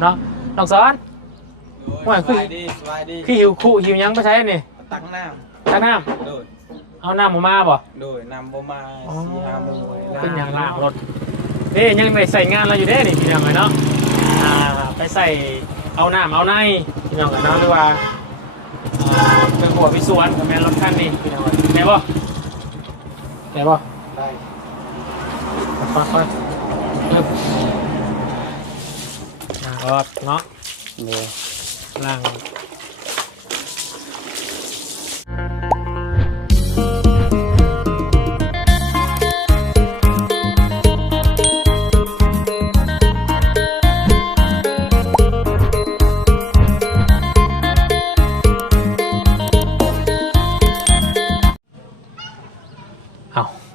เนาะน้องสอนว่าคือหิวคู่หิวยังไม่ใช่นี่ตักน้ตักน้ำโดยเอาน้ำมาบ่โดยน้ำบ่มา4-5 โมงเป็นอย่างล่างรถยังไปใส่งานเราอยู่ได้นี่พี่น้องเนาะไปใส่เอาน้ำเอาในพี่น้องเนาะหรือว่าเป็นหัวพิศวรกับแมนรถคันนี้พี่น้องได้บ่ได้ค่อยรถเนาะล่าง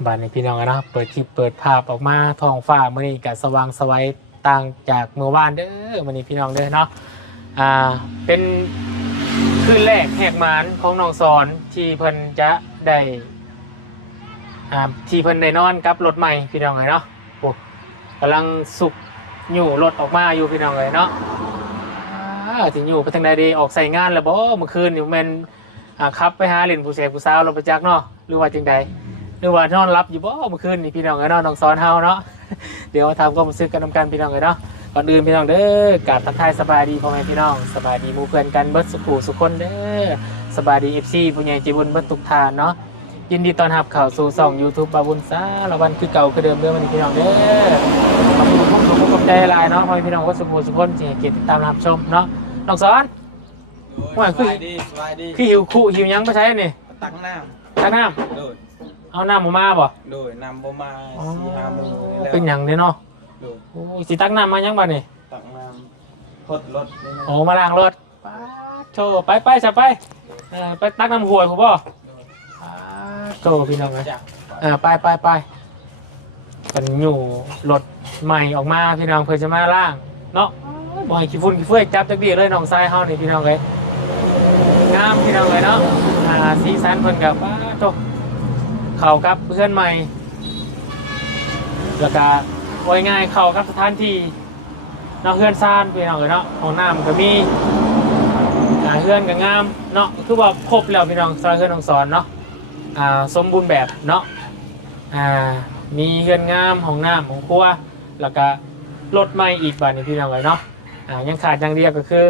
บ้านในพี่น้องนะเปิดคลิปเปิดภาพออกมาท้องฟ้ามื่อนี้กับสว่างสวัยต่างจากเมื่อวานเด้อมื่อนี้พี่น้องเด้อเนาะเป็นคืนแรกแหกมานของน้องสอนที่เพิ่นจะได้ที่เพิ่นได้นอนกับรถใหม่พี่น้องเลยเนาะโอ้กำลังสุกอยู่รถออกมาอยู่พี่น้องเลยเนาะถึงอยู่ไปทางใดดีออกใส่งานแล้วบ่เมื่อคืนนี่แม่นขับไปหาเล่นผู้เสพผู้สาวลงไปจักเนาะหรือว่าจังใดหรือว่านอนรับอยู่บ่เมื่อคืนนี่พี่น้องเนาะน้องสอนเฮาเนาะเดี๋ยวทำก็มาซื้อกันนำกันพี่น้องเลยเนาะก่อนอื่นพี่น้องเด้อกราบทักทายสบายดีพ่อแม่พี่น้องสบายดีหมู่เพื่อนกันเบิดสุขุสุขคนเด้อสบายดี FC ผู้ใหญ่ใจบุญเบิดทุกท่านเนาะยินดีต้อนรับเข้าสู่ช่อง YouTube บาบุญสารวันคือเก่าคือเดิมเด้อวันนี้พี่น้องเด้อขอบคุณทุกคนกับใจหลายเนาะพ่อแม่พี่น้องก็สุขุสุขคนที่ให้เกียรติติดตามรับชมเนาะน้องสอนว่าคือหิวคู่หิวยังไม่ใช่นี่ตักน้ำโดยเอาน้ำมาบ่โดยน้ำบ่มา4-5 โมงเป็นอย่างนี้เนาะโอ้สิตักน้ำมายังบ่นี่ตักน้ำพดรถโอ้มาล้างรถโชว์ไปจะไปตักน้ำหวยผมบ่โชว์พี่น้องนะไปกันอยู่รถใหม่ออกมาพี่น้องเพื่อจะมาล่างเนาะบ่ให้ขี้ฝุ่นขี้เฟื่อยจับจักดีเลยน้องทรายเฮานี่พี่น้องเลยงามพี่น้องเลยเนาะสีสันเพิ่นกับโตเข้ากับเพื่อนใหม่แล้วก็ไว้ง่ายเข้ากับสถานที่เนาะเพื่อนซ่านพี่น้องเลยเนาะของน้ำก็มีเพื่อนก็งามเนาะคือว่าครบแล้วพี่น้องซอยเพื่อนน้องสอนเนาะสมบูรณ์แบบเนาะมีเพื่อนงามของน้ำของครัวแล้วก็รถใหม่อีกบ้านนี้พี่น้องเลยเนาะยังขาดอย่างเดียวก็คือ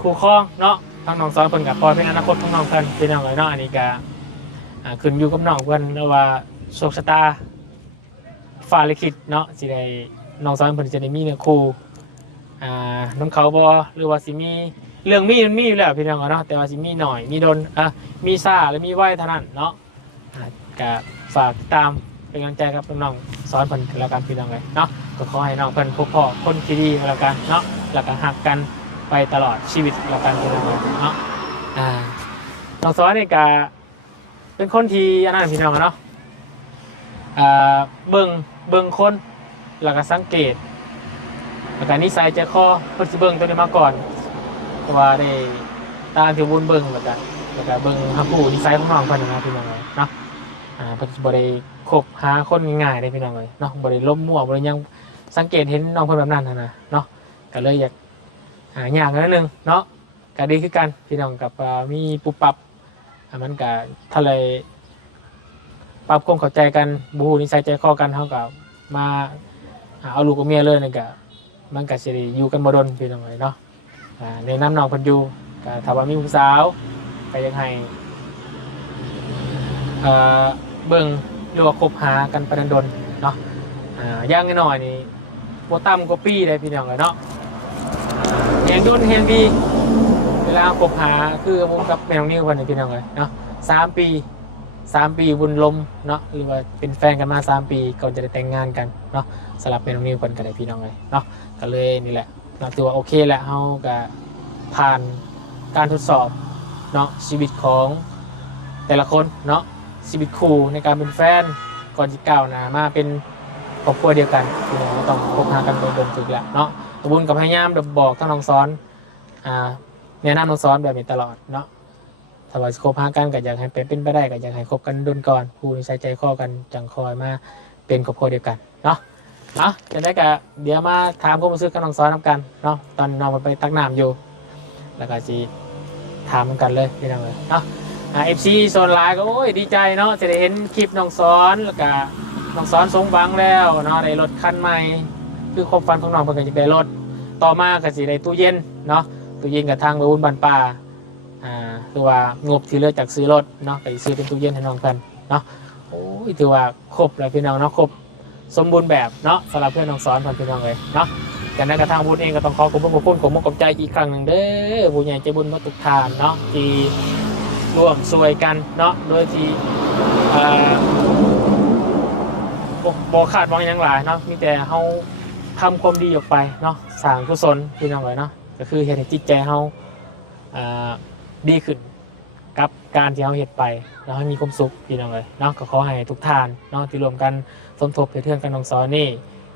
คู่ครองเนาะทั้งน้องสอนคนกับปอยเป็นอนาคตของน้องเพิ่นพี่น้องเลยเนาะอันนี้ก็ขึ้นอยู่กับน้องเพิ่นแล้วว่าโชคชะตาฟ้าลิขิตเนาะสิได้น้องสอนเพิ่นจะได้มีเนื้อคู่น้ำเขาบ่หรือว่าสิมีเรื่องมีมันมีอยู่แล้วพี่น้องเนาะแต่ว่าสิมีหน่อยมีโดนมีซ่าหรือมีไหวเท่านั้นเนาะก็ฝากตามเป็นกำลังใจครับน้องสอนเพิ่นแล้วกันพี่น้องเลยเนาะก็ขอให้น้องเพิ่นพบพ่อคนที่ดีแล้วกันเนาะแล้วก็หักกันไปตลอดชีวิตแล้วกันพี่น้องเนาะน้องสอนนี่ก็เป็นคนที่อันนั้นพี่น้องเนาะเบิ่งคนแล้วก็สังเกตแล้วก็นิสัยใจคอเพิ่นสิเบิ่งตัวนี้มาก่อนเพราะว่าได้ตามที่วุ้นเบิ่งแล้วก็เบิ่งหาผู้นิสัยของน้องเพิ่นนะพี่น้องเนาะเพิ่นบ่ได้คบหาคนง่ายๆได้พี่น้องเลยเนาะบ่ได้ล้มมั่วบ่ได้ยังสังเกตเห็นน้องเพิ่นแบบนั้นนะเนาะก็เลยอยากหานิดนึงเนาะก็ดีคือกันพี่น้องกับมีปุบปับมันก็ทะเลปรับความเข้าใจกันบูนิสัยใจคอกันเท่ากับมาเอาลูกกับเมียเลยนี่ก็มันก็จะอยู่กันบ่ดนพี่น้องเลยเนาะในน้ำนองพันยูก็ถ้าว่ามีผู้สาวก็ยังให้เบิ่งหรือว่าคบหากันไปดนเนาะย่างหน่อยนี่โบตั้มก็ปีได้พี่น้องเลยเนาะแหงโดนแหงดีเวลาคบหาคือผมกับแมวนิ้ววันนี้พี่น้องเลยเนาะ3 ปีบุญลมเนาะหรือว่าเป็นแฟนกันมา3 ปีก่อนจะได้แต่งงานกันเนาะสลับเป็นนิ้วกันได้พี่น้องเลยเนาะก็เลยนี่แหละถือว่าโอเคแหละเฮาก็ผ่านการทดสอบเนาะชีวิตของแต่ละคนเนาะชีวิตคู่ในการเป็นแฟนก่อนที่ก้าวหน้ามาเป็นครอบครัวเดียวกันพี่น้องต้องคบหากันโดนๆฝึกแหละเนาะบุญกับพยายามบอกทั้งน้องสอนแนะนำน้องสอนแบบนี้ตลอดเนาะถ้าว่าคบหากันก็อยากให้เป็นไปได้ก็อยากให้คบกันดนก่อนผู้นิสัยใจคอกันจังคอยมาเป็นครอบครัวเดียวกันเนาะ จะได้กับเดี๋ยวมาถามความรู้สึกกับน้องซ้อนนำกันเนาะตอนน้องมันไปตักน้ำอยู่แล้วก็จีถามกันเลยพี่น้องเลยเนาะFC โซนไลน์ก็โอ้ยดีใจเนาะจะได้เห็นคลิปน้องซ้อนแล้วก็น้องซ้อนสมหวังแล้วเนาะได้รถคันใหม่คือความฝันของน้องเพิ่นก็จะได้รถต่อมาก็สิได้ตู้เย็นเนาะตู้เย็นกับทางบรุนบันป่าคือว่างบที่เหลือจากซื้อรถเนาะก็สิซื้อเป็นตู้เย็นให้น้องเพิ่นเนาะโอ้ยถือว่าครบแล้วพี่น้องเนาะครบสมบูรณ์แบบเนาะสำหรับเพื่อนน้องซ้อนเพิ่นพี่น้องเลยเนาะจากนั้นกระทั่งบุญเองก็ต้องขอขอบคุณขอบใจอีกครั้งหนึ่งเด้อบุญใหญ่ใจบุญมาทุกทานเนาะที่ร่วมช่วยกันเนาะโดยที่บ่ขาดหวังอย่างหลายเนาะมีแต่เฮาทำความดีออกไปเนาะสร้างกุศลพี่น้องเลยเนาะก็คือเฮ็ดให้จิตใจเฮาดีขึ้นกับการที่เฮาเฮ็ดไปแล้วให้มีความสุขพี่น้องเลยเนาะก็ขอให้ทุกท่านเนาะที่รวมกันสมทบเพื่อนกันน้องซ้อนนี่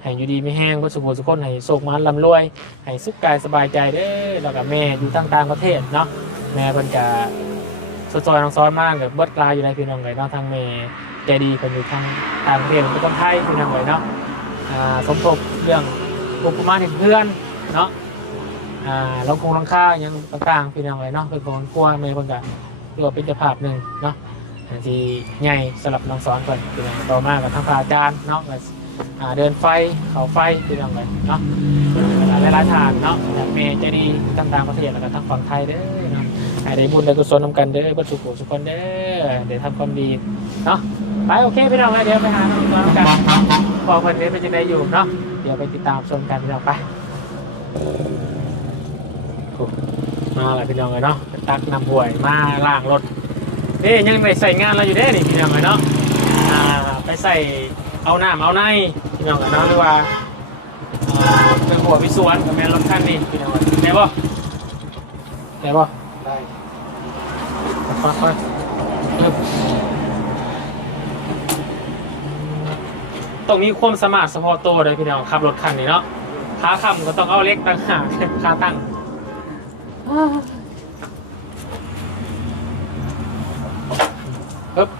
ให้อยู่ดีไม่แห้งก็สุขสุขคนให้โชคมันร่ำรวยให้สุขกายสบายใจเด้อแล้วก็แม่อยู่ต่างประเทศเนาะแม่เพิ่นจะซอยน้องซ้อนมากกับเบิดกลายอยู่ในพี่น้องเลยเนาะทางแม่ใจดีคนอยู่ทางต่างประเทศเป็นคนไทยพี่น้องเลยเนาะสมทบเรื่องอุปมาให้เพื่อนเนาะลงคงลังค่ายังต่างๆพี่น้องเลยเนาะเป็นคนกลัวแม่เพิ่นก็ถือว่าเป็นเจ้าภาพหนึ่งเนาะที่ใหญ่สำหรับน้องซ้อนเพิ่นพี่น้องต่อมากับทางพระอาจารย์เนาะเดินไฟเขาไฟพี่น้องเลยเนาะหลายๆทางเนาะจากเมย์ใจดีต่างประเทศแล้วก็ทั้งฝั่งไทยเด้อเนาะให้ได้บุญได้กุศลนำกันเด้อบัตรสุขคนเด้อเดี๋ยวทำความดีเนาะไปโอเคพี่น้องเดี๋ยวไปหาน้องๆกันพอคนนี้เป็นจะได้อยู่เนาะเดี๋ยวไปติดตามชมกันพี่น้องไปมาอะไรพี่น้องเลยเนาะตักน้ำห่วยมาล้างรถนี่ยังไม่ใส่งานเราอยู่เด้นี่พี่น้องเลยเนาะไปใส่เอาน้ำเอาในพี่น้องกันเนาะหรือว่าเป็นหัวพิศวรกับแมนรถคันนี้พี่น้องได้ป่ะได้ป่ะได้ค่อยตรงนี้ความสามารถเฉพาะตัวเลยพี่น้องขับรถคันนี้เนาะขาขับก็ต้องเอาเล็กตั้งหากขาตั้งปึ๊บ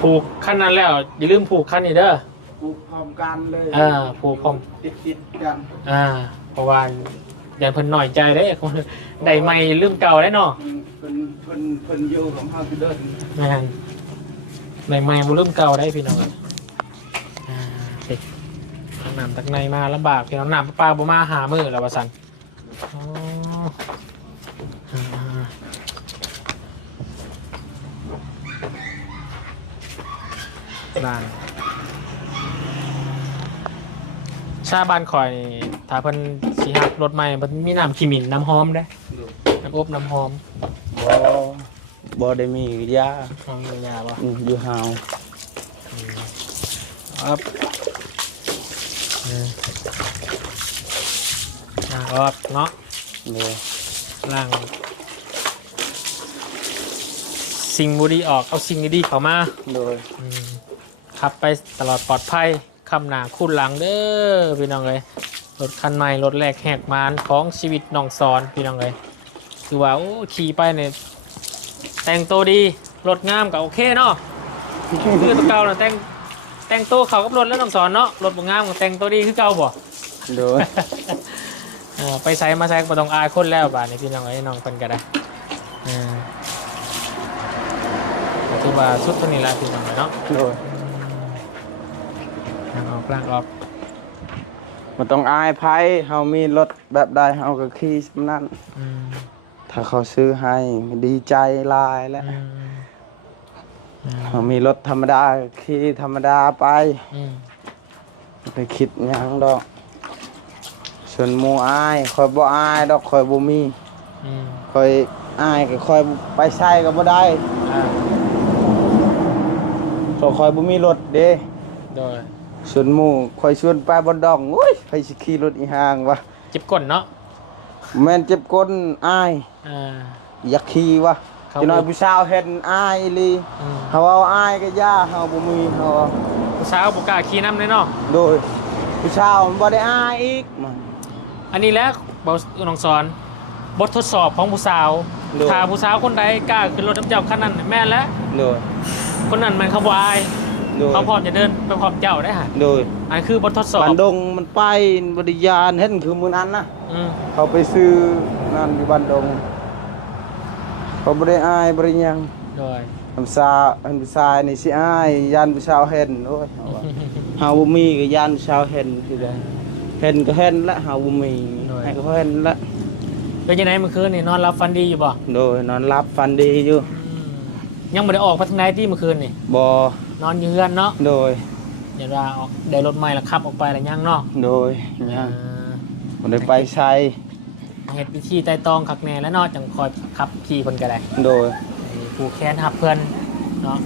ผูกขั้นนั้นแล้วอย่าลืมผูกขั้นนี้เด้อผูกพร้อมกันเลยผูกพร้อมติดกันเพราะว่าอย่าเพิ่นหน่อยใจได้คนได้ไม่ลืมเก่าได้เนาะเพิ่นอยู่ของเฮาที่เดินแม่นได้ไม่บ่ลืมเก่าได้พี่น้องน้ำตักในมาลำบากพี่น้องน้ำปลาบ่มาหามื้อแล้วว่าซั่นบ้านชาบ้านคอยถ้าเพิ่นสิฮับรถใหม่มันมีน้ำขี้หมิ่นน้ำหอมได้น้ำอบน้ำหอมบ่ได้มียามียาบ่อยู่หาวครับเนาะล่างสิ่งบุรีออกเอาสิ่งดีๆเข้ามาโดยขับไปตลอดปลอดภัยคำหนาคุ้นหลังเด้อพี่น้องเลยรถคันใหม่รถแรกแหกมานของชีวิตน้องสอนพี่น้องเลยคือว่าโอ้ขี่ไปเนี่ยแต่งตัวดีรถงามกับโอเคเนาะคือตัวเก่าเนาะแต่งตัวเขากับรถแล้วน้องสอนเนาะรถบ่งามกับแต่งตัวดีคือเก่าบ่โดยไปใส่มาใส่ก็ต้องอายคนแล้วบ้านนี้พี่น้องไอ้น้องคนก็ได้คือว่าสุดตัวนี้แหละพี่น้องเนาะโดยล่างออกมันต้องอายไพ่เฮามีรถแบบใดเฮาก็ขี่สำนั้นถ้าเขาซื้อให้ดีใจลายแล้วเฮามีรถธรรมดาขี่ธรรมดาไปไปคิดหยังดอกส่วนหมู่อายคอยบ่อายดอกคอยบ่มีคอยอายก็คอยไปใส่ก็บ่ได้ก็คอยบ่มีรถเด้โดยส่วนหมู่คอยชวนไปบนดองโอ้ยไปสิขี่รถอีห่างวะเจ็บก้นเนาะแม่นเจ็บก้นอายอยากขี่วะจะน้อยผู้สาวเห็นอายลีเฮาเอาอายก็ย่าเฮาบ่มีเฮาผู้สาวบ่กล้าขี่นำเลยเนาะโดยผู้สาวบ่ได้อายอีกอันนี้แหละบ่น้องสอนบททดสอบของผู้สาว ถ้าผู้สาวคนใดกล้าขึ้นรถน้ำเจ้าคันนั้นแม่นแล้ว โดย คนนั้นมันเขาวาย โดย เขาพร้อมจะเดินไปพร้อมเจ้าได้ฮะ โดย อันคือบททดสอบ บันดงมันไปบริยานเห็นคือมือนั้นนะ อืม เขาไปซื้อนั่นอยู่บันดงเขาบริอายบริยัง โดย ทำซาอันผู้ชายนี่สิอายยานผู้ชาวเห็นโอ้ยเฮาบ่มีก็ยานผู้ชาวเห็นคือกันเห็นก็เห็นละเฮาบ่มีให้ก็เห็นละ เป็นยังไงเมื่อคืนนี่นอนรับฟันดีอยู่บ่ โดยนอนรับฟันดีอยู่ ยังไม่ได้ออกไปทางไหนที่เมื่อคืนนี่ บ่ นอนอยู่เรือนเนาะ โดย เดี๋ยวว่าออกได้รถใหม่แล้วขับออกไปแล้วยังเนาะ โดยยังบ่ได้ไปใช้ เฮ็ดวิธีไต่ตองคักแน่แล้วเนาะจังคอยขับขี่เพิ่นก็ได้ โดย ผู้แค้นหับเพื่อนเนาะ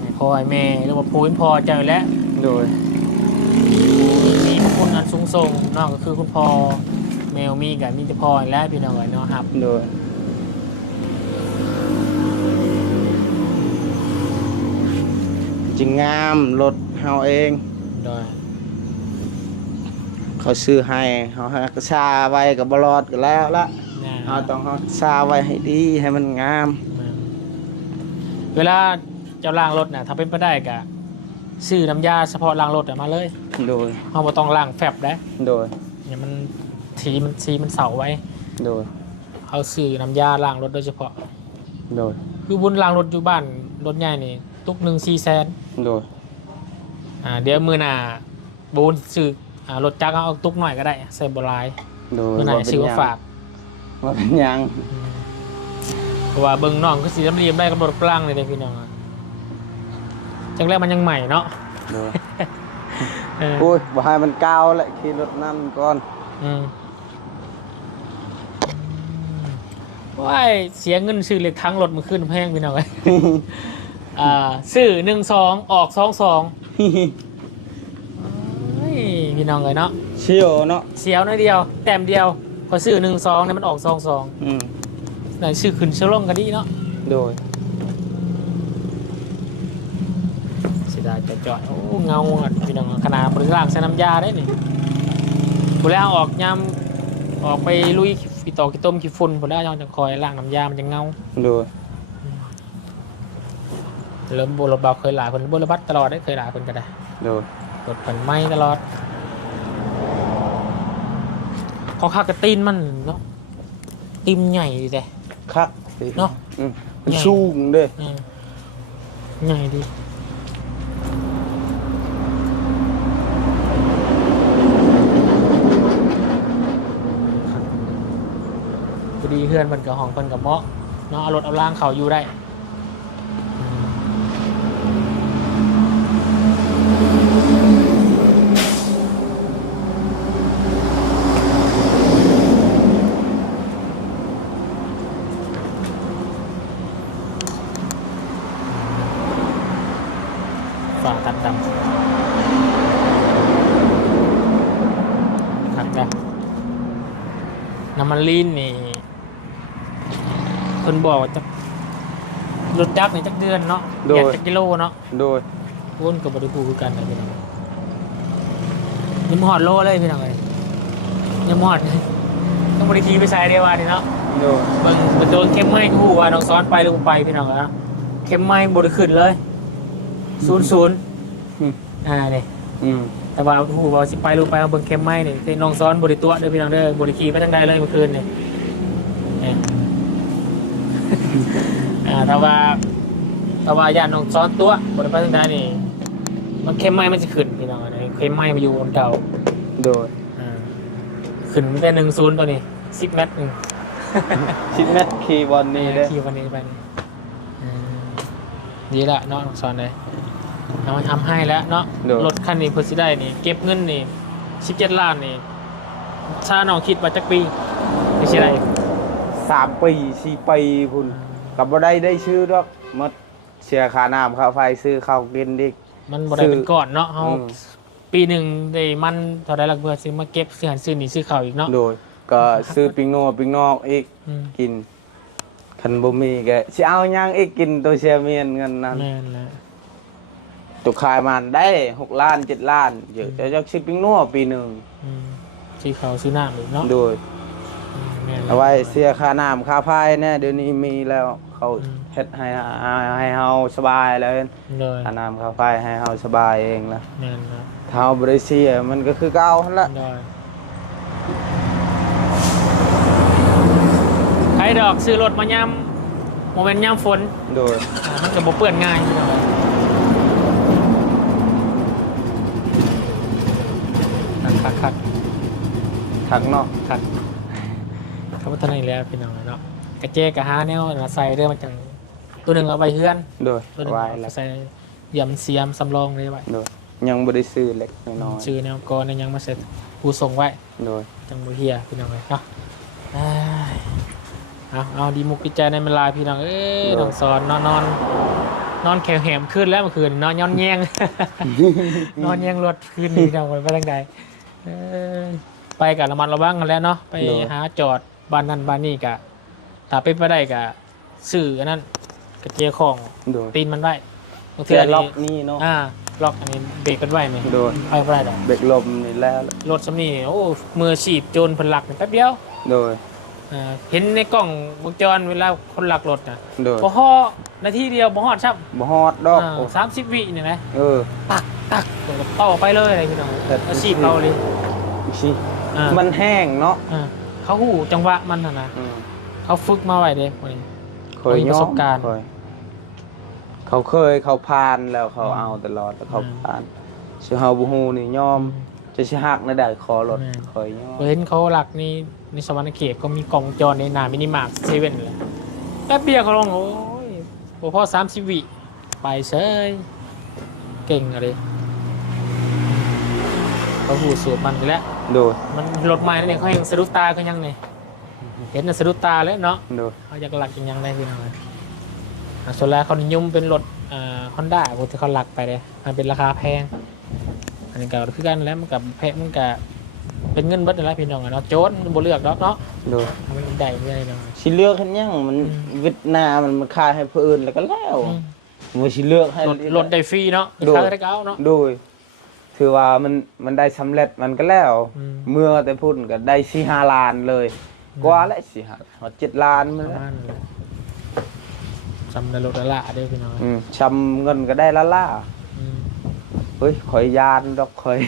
ให้พ่อให้แม่หรือว่าผู้เป็นพ่อเจ้าอยู่แล้ว โดย มีพระคุณอันสูงส่งเนาะก็คือคุณพ่อแมวมีกับมีแต่พ่ออยู่แล้วพี่น้องเอ้ยเนาะครับ โดยจึงงามรถเฮาเอง โดย เขาซื้อให้เฮาก็ซาไว้ก็บ่รอดก็แล้วละ นะ เฮาต้องเฮาซาไว้ให้ดีให้มันงาม เวลาเจ้าล้างรถน่ะถ้าเป็นไปได้ก็ซื้อน้ำยาเฉพาะล้างรถมาเลย โดย เฮาบ่ต้องล้างแฟบได้ โดย เนี่ยมันสีมันเสาไว้ โดย เอาซื้อน้ำยาล้างรถโดยเฉพาะ โดย คือบุญล้างรถอยู่บ้านรถใหญ่นี่ตุกหนึ่ง400,000 โดย เดี๋ยวมือหน้าบุญซื้อรถจักรเอาตุกหน่อยก็ได้ใส่บหลาย โดย มือหน้าซื้อมาฝาก ว่าเป็นหยัง เพราะว่าเบิ่งน้องก็สีน้ำเรียมได้กับรถกลางเลยเด้อพี่น้องอะจังแรกมันยังใหม่เนาะ โดย เออ โอ้ยบ่ให้มันก้าวแหละขี่รถนั่นก่อน อืมว้ายเสียเงินซื้อเหล็กทั้งรถมันขึ้นแพงพี่น้องเลย ซื้อ12ออก22พี่น้องเลยเนาะ เชี่ยวเนาะ เสียวน้อยเดียวแต้มเดียวพอซื้อ12เนี่ยมันออก22 อืม ไหนซื้อขึ้นซื้อลงก็ดีเนาะ โดย เสียดายจะจอดโอ้เงาอ่ะพี่น้องขนาดบริล่างใส่น้ำยาได้นี่บุแล้วออกยำออกไปลุยกีตอกกีต้มกีฝุ่นบุแล้วยังจะคอยล้างน้ำยามันจะเงา โดย เริ่มรถเบาเคยหลายคนบรบัตตลอดได้เคยหลายคนก็ได้ โดย รถปั่นไหม้ตลอดเขาคากระตีนมันเนาะตีมใหญ่ดีแต่ ครับ เนาะ อืมมันสูงเด้อ ใหญ่ดีพอดีเพื่อนมันกับห้องคนกับเมาะเนาะเอารถเอาล่างเขาอยู่ได้ฝาตัดดำขัดนะน้ำมันลีนนี่คนบอกว่าจะรถจักรนี่จักเดือนเนาะอยากจักกิโลเนาะ โดย วุ้นกับบริภูคือกันนะพี่น้องยังหอดโลเลยพี่น้องเลยยังหอดต้องบริคีไปใส่เดียววันนี้เนาะ โดย เบิ่งเป็นตัวเข้มไหมคู่ว่าน้องซ้อนไปหรือบ่ไปพี่น้องนะเข้มไหมบริขึ้นเลย00เนี่ย อืม แต่ว่าผู้ว่าสิไปหรือไปเอาเบิ่งเข้มไหมนี่ที่น้องซ้อนบริตัวเด้อพี่น้องเด้อบริคีไปทางใดเลยเมื่อคืนนี่ถ้าว่าญาติน้องซ้อนตัวบริไปทางใดนี่มันเข้มไหมมันจะขึ้นพี่น้องนะเข้มไหมมาอยู่บนเก่า โดย ขึ้นแต่10ตัวนี้10 เมตรหนึ่ง ชิดแมทขี่บอลนี่เด้อ ขี่วันนี้ไปนี่ดีละเนาะน้องซ้อนเลยเอามาทำให้แล้วเนาะรถคันนี้เพื่อสิได้นี่เก็บเงินนี่17 ล้านนี่ถ้าน้องคิดว่าจักปีไม่ใช่ไร 3 ปี 4 ปีพุ่นกับบ่ได้ชื่อดอกหมดเสียค่าน้ำค่าไฟซื้อข้าวกินดิ มันบ่ได้เป็นก่อนเนาะเฮา อืม ปีหนึ่งได้มันเท่าใดล่ะเพื่อซื้อมาเก็บซื้อหันซื้อนี่ซื้อข้าวอีกเนาะ โดยก็ซื้อปิ้งนอกอีก อืม กินคันบ่มีก็สิเอาหยังอีกกินตัวเสียเมียนเงินนั้น แม่นแล้ว ตุกขายมันได้6 ล้าน 7 ล้านเยอะจะจักสิปิ้งนัวปีหนึง ซื้อข้าวซื้อน้ำอีกเนาะ โดย อืม เอาไว้เสียค่าน้ำค่าไฟเนี่ยเดี๋ยวนี้มีแล้วเขาเฮ็ดให้เฮาสบายแล้วค่าน้ำค่าไฟให้เฮาสบายเองละถ้าเฮาบ่ได้เสียมันก็คือเก่าหั่นละใครดอกซื้อรถมายำโมเมนต์ยำฝนโดยมันจะบ่เปื้อนง่ายคักเนาะคักเขาพัฒนาแล้วพี่น้องเนาะกระเจกระหาแนวใส่เรื่องมันจังตัวหนึ่งเอาไปเฮือนโดยตัวหนึ่งเอาใส่ยำเสียมสำรองเลยไว้โดยยังบ่ได้ซื้อเล็กน้อยซื้อแนวก่อนยังมาเสร็จผู้ส่งไว้โดยจังบ่เฮียพี่น้องเลยเนาะเอาดีมุกดีใจในเวลาพี่น้องน้องสอนนอนแข็งแหมขึ้นแล้วเมื่อคืนนอนย้อนแยงนอนแยงรถขึ้นนี่เราไปทางใดไปกับระมัดระวังกันแล้วเนาะไปหาจอดบ้านนั้นบ้านนี้กะถ้าไปได้กะสื่อนั่นกระเจียของตีนมันไว้เทื่อล็อกนี่เนาะล็อกอันนี้เบรกกันไว้ไหมโดนไปได้เบรกลมนี่แล้วรถสำนีโอ้มือฉีดโจรผลักแป๊บเดียวโดยเห็นในกล้องวงจรเวลาคนหลักรถนะบ่ฮอนาทีเดียวบ่ฮอดครับบ่ฮอดดอก30 วิเนี่ยนะตักต่อไปเลยอะไรพี่น้องอาชีพเราเลยมันแห้งเนาะเขาหูจังหวะมันนะเขาฝึกมาไว้เด้คนนี้เคยประสบการณ์เขาผ่านแล้วเขาเอาตลอดแล้วเขาผ่านสิเฮาบ่ฮู้นี่ยอมจะสิหักในได้ขอรถเคยยอมเห็นเขาหลักนี่ในสวรรค์เขตก็มีกล่องจอในหน้ามินิมาร์ทเซเว่นเลยแป๊บเดียวเขาลงโอ้ยพอ30 วิไปเฉยเก่งอะไรเขาหูสูบมันแล้วดูมันรถใหม่นั่นเองเขายังสะดุดตาเขายังเนี่ยเห็นน่ะสะดุดตาแล้วเนาะดูเขาอยากหลักยังได้พี่น้องส่วนแรกเขานิยมเป็นรถฮอนด้าพวกที่เขาหลักไปเลยมันเป็นราคาแพงอันนี้ก็คือกันแล้วมันกับแพงมันกับเป็นเงินเบิดอะไรพี่น้องเนาะโจนมันบ่เลือกดอกเนาะดูมันได้ไม่ได้เนาะสิเลือกคันยังมันวิทนามันขายให้ผู้อื่นแล้วก็แล้วมันสิเลือกให้รถได้ฟรีเนาะขายได้เก้าเนาะโดยถือว่ามันได้สำเร็จมันก็แล้วเมื่อแต่พูดก็ได้4-5 ล้านเลยกว่าแล้ว7 ล้านมันจำได้รถละเด้อพี่น้องชำเงินก็ได้ละเฮ้ยข่อยยานดอกข่อย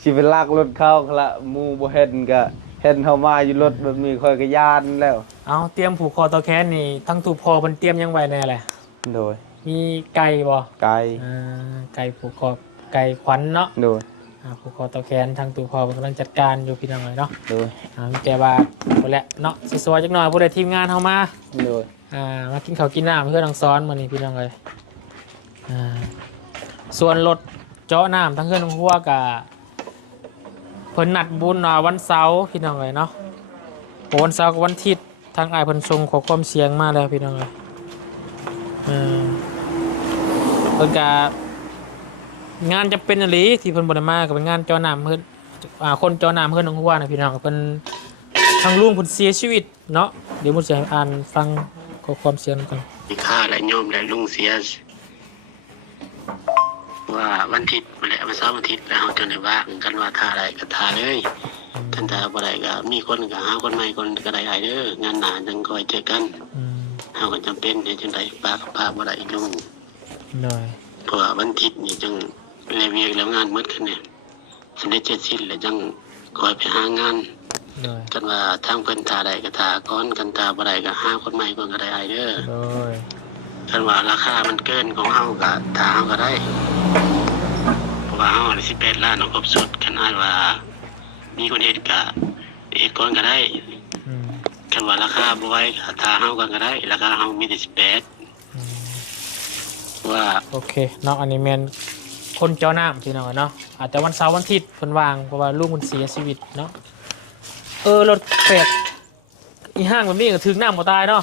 สิไปลากรถเข้าละหมู่บ่เห็นก็เห็นเฮามาอยู่รถแบบนี้ข่อยก็ยานแล้วเอาเตรียมผูกคอตะแคนนี่ทั้งถูกพอเพิ่นเตรียมยังไว้แน่แหละโดยมีไก่บ่ไก่ไก่ผูกคอไก่ขวัญเนาะโดยผูกคอตะแคนทั้งถูกพอเพิ่นกำลังจัดการอยู่พี่น้องเลยเนาะโดยมีแกว่าพุ่นแหละเนาะสิสวยจักหน่อยผู้ใดทีมงานเฮามาโดยมากินข้าวกินน้ำเพื่อนน้องซ้อนมื้อนี้พี่น้องเลยส่วนรถเจาะน้ำทั้งเพื่อนทั้งพวกกับเพิ่นนัดบุญวันเสาร์พี่น้องเลยเนาะวันเสาร์กับวันอาทิตย์ทางอ้ายเพิ่นส่งขอความเสียงมาแล้วพี่น้องเลยเพิ่นกะงานจะเป็นอะไรที่เพิ่นบ่ได้มาก็เป็นงานเจาะน้ำเพิ่นคนเจาะน้ำเพิ่นทั้งพวกนะพี่น้องเพิ่นทางลุงเพิ่นเสียชีวิตเนาะเดี๋ยวมุดจะอ่านฟังขอความเสียงกันมีค่าและโยมและลุงเสียว่าวันอาทิตย์และวันเสาร์วันอาทิตย์แล้วเราจะได้ว่างกันว่าท่าอะไรก็ท่าเลยท่านท่าบ่ได้ก็มีคนก็หาคนใหม่คนก็ได้หลายเด้องานหนาจังคอยเจอกันเราก็จำเป็นจังได๋ปากพาบ่ได้ลุงเพราะว่าวันอาทิตย์นี่จังเรียกแล้วงานหมดขึ้นเนี่ยสิได้เจ็ดสิ้นแล้วจังคอยไปหางานกันว่าทางเพิ่นท่าใดก็ท่าก่อนกันท่าบ่ได้ก็หาคนใหม่คนก็ได้หลายเด้อกันว่าราคามันเกินของเฮาก็ท่าเฮาก็ได้เพราะว่าเฮา18 ล้านครบสุดกันอ้ายว่ามีคนเฮ็ดก็เฮ็ดก่อนก็ได้กันว่าราคาบ่ไหวก็ท่าเฮาก็ได้ราคาเฮามีแต่18ว่าโอเคเนาะอันนี้แม่นคนเจ้าน้ำพี่น้องเนาะอาจจะวันเสาร์วันอาทิตย์เพิ่นว่างเพราะว่าลูกมันเสียชีวิตเนาะรถเป็ดอีห้างมันมีก็ถึงน้ำบ่ตายเนาะ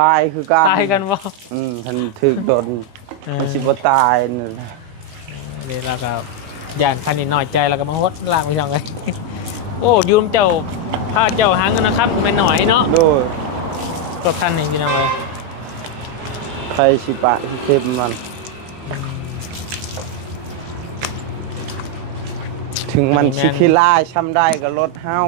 ตายคือการตายกันบ่ท่านถึกโดนมันสิบ่ตายนั่นนี่แล้วก็ย่านคันนี้น้อยใจแล้วก็มาฮดล่างพี่น้องเอ้ยโอ้ยืมเจ้าพาเจ้าหาเงินนะครับก็แม่นน้อยเนาะโดยก็คันนี้พี่น้องเอ้ยใครสิปะสิเข็มมันถึงมันสิขี้ลายช้ำได้ก็รถเฮา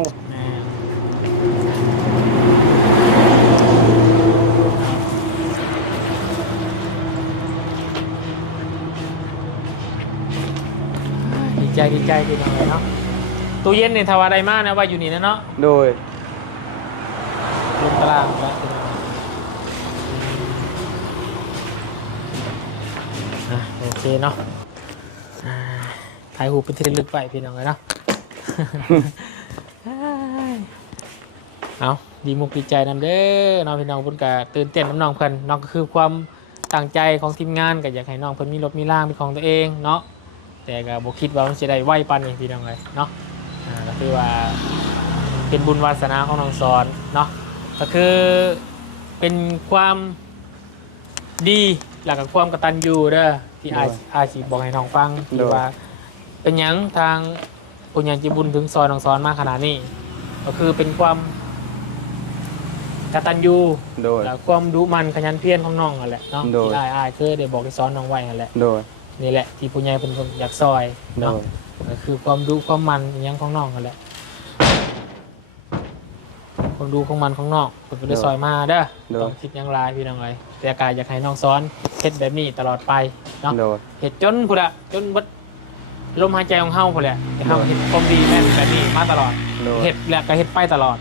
ดีใจพี่น้องเลยเนาะตู้เย็นเนี่ยทว่าได้มากนะว่าอยู่นี่นะเนาะ โดย ลงตารางแล้วโอเคเนาะถ่ายหูเป็นที่ระลึกไปพี่น้องเลยเนาะ เอาดีมุกดีใจนำเด้อน้องพี่น้องเพิ่นก็ตื่นเต้นน้ำน้องเพิ่นน้องก็คือความตั้งใจของทีมงานก็อยากให้น้องเพิ่นมีรถมีร่างเป็นของตัวเองเนาะแต่ก็บ่คิดว่ามันจะได้ไวปานนี้พี่น้องเลยเนาะก็คือว่าเป็นบุญวาสนาของน้องสอนเนาะก็คือเป็นความดีหลักกับความกตัญญูเด้อที่อาชีพบอกให้น้องฟังที่ว่าเป็นหยังทางผู้ใหญ่ใจบุญถึงซอยน้องสอนมาขนาดนี้ก็คือเป็นความกตัญญูแล้วความดุมันขยันเพียรของน้องนั่นแหละเนาะที่อ้ายคือได้บอกได้สอนน้องไว้นั่นแหละนี่แหละที่ผู้ใหญ่เป็นคนอยากซอยเนาะก็คือความดุความมันอย่างของน้องนั่นแหละความดุของมันของน้องเป็นได้ซอยมาเด้อต้องคิดอย่างไรพี่น้องเลยแต่กายอยากให้น้องสอนเฮ็ดแบบนี้ตลอดไปเนาะเฮ็ดจนพุ่นละจนวัดลมหายใจของเฮาพุ่นแหละเฮาเฮ็ดความดีแม่นแบบนี้มาตลอดเฮ็ดแล้วก็เฮ็ดไปตลอด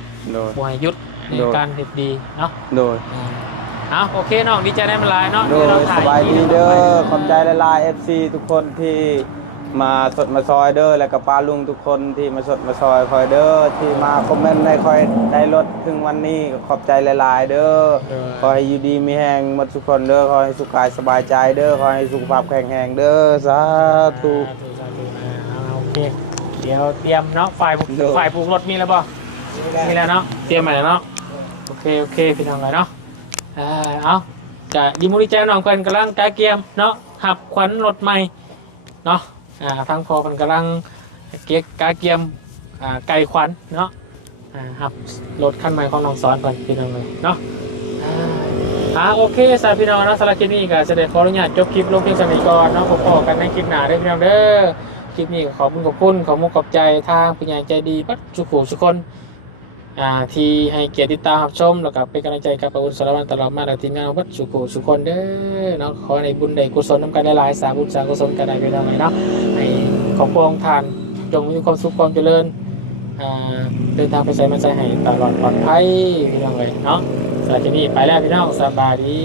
บ่ให้หยุดในการเฮ็ดดีเนาะโดยโอเคน้องดีใจได้มาหลายเนาะ โดยสบายดีเด้อขอบใจหลายๆ FC ทุกคนที่มาสดมาซอยเด้อแล้วก็ป้าลุงทุกคนที่มาสดมาซอยคอยเด้อที่มาคอมเมนต์ได้คอยได้รถถึงวันนี้ก็ขอบใจหลายๆเด้อขอให้อยู่ดีมีแรงหมดทุกคนเด้อขอให้สุขกายสบายใจเด้อขอให้สุขภาพแข็งแรงเด้อสาธุโอเคเดี๋ยวเตรียมเนาะฝ่ายปลูกรถมีแล้วป่ะมีแล้วเนาะเตรียมใหม่แล้วเนาะโอเคพี่น้องเลยเนาะเอาจะดีมุริแจน้องเพิ่นกำลังกายเกียมเนาะหับขวัญรถใหม่เนาะทางพอเพิ่นกำลังกายเกียมไก่ขวัญเนาะหับรถคันใหม่ของน้องสอนเพิ่นพี่น้องเลยเนาะโอเคสายพี่น้องเนาะสำหรับคลิปนี้ก็จะได้ขออนุญาตจบคลิปลงเพียงเท่านี้ก่อนเนาะพบกันในคลิปหน้าได้พี่น้องเด้อคลิปนี้ขอบคุณขอบใจทางผู้ใหญ่ใจดีปัจจุบันทุกคนที่ให้เกียรติติดตามรับชมแล้วก็เป็นกำลังใจกับประวุฒิสารวัตรตลอดมาแล้วทีมงานวัดสุคนเด้อเนาะขอในบุญใดกุศลนำกันหลายๆสาบุญสากุศลกันได้ไปทางไหนเนาะให้ของพระองค์ท่านจงมีความสุขความเจริญเดินทางไปใส่มาใส่ให้ตลอดปลอดภัยพี่น้องเลยเนาะสำหรับที่นี่ไปแล้วพี่น้องสบายดี